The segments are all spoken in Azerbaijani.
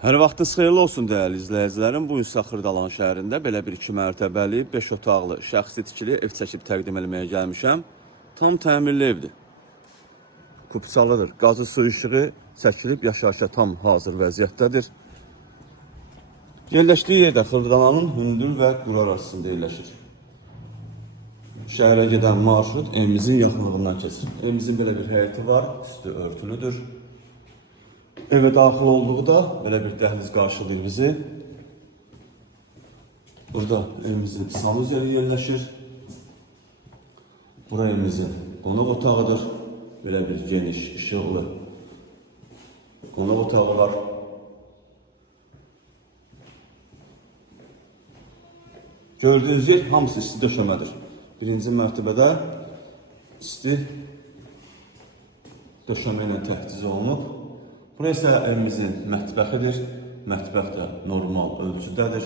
Hər vaxtınız xeyirli olsun dəyərli izləyicilərim. Bu gün Xırdalan şəhərində belə bir 2 mərtəbəli, 5 otaqlı, şəxsi tikili ev çəkib təqdim etməyə gəlmişəm. Tam təmirli evdir. Kupçalıdır. Qazı su işığı çəkilib yaşayışa tam hazır vəziyyətdədir. Yerləşdiyi yerdə Xırdalanın Hündür və Quru arasında yerləşir. Şəhərə gedən marşrut evimizin yaxınlığından keçir. Evimizin belə bir həyəti var, üstü örtülüdür. Evə daxil olduqda belə bir dəhliz qarşılayır bizi. Burada evimizin sanuzeli yerləşir. Bura evimizin qonaq otağıdır. Belə bir geniş, işıqlı qonaq otağı var. Gördüğünüz yer hamısı isti döşəmədir. Birinci mərtəbədə isti döşəmə ilə təchiz olunub. Burası isə evimizin mətbəxidir. Mətbəx də normal ölçüdədir,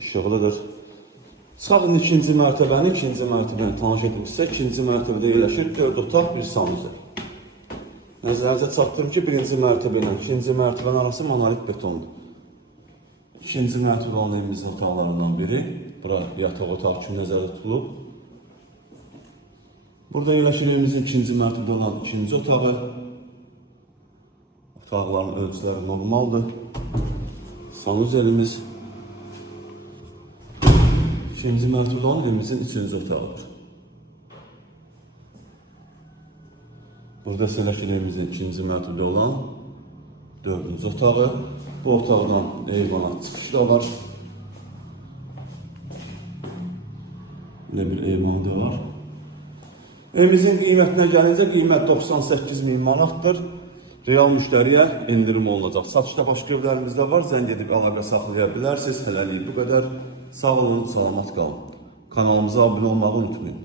işıqlıdır. Çıxın ikinci mərtəbəni tanış etmişsə, ikinci mərtəbədə yerləşir 4 otaq, bir sanuzel. Nəzərinizə çatdırım ki, birinci mərtəbə ilə ikinci mərtəbənin arası monolit betondur. İkinci mərtəbə olan evimizin otaqlarından biri. Bura yataq otağı kimi nəzərdə tutulub. Burada yerləşir evimizin ikinci mərtəbədə olan ikinci otağı. Otaqların ölçüləri normaldır. Sanuzelimiz. İkinci mərtəbədə olan evimizin üçüncü otağıdır. Burada yerləşir evimizin ikinci mərtəbədə olan dördüncü otağı. Bu otaqdan eyvana çıxış da var. Belə bir eyvanı da var. Evimizin qiymətinə gəlincə, qiymət 98.000 manatdır. Real müştəriyə indirim olunacaq. Satışda başqa evlərimizdə var. Zəng edib əlaqə saxlaya bilərsiniz. Hələlik bu qədər. Sağ olun, salamat qalın. Kanalımıza abunə olmağı unutmayın.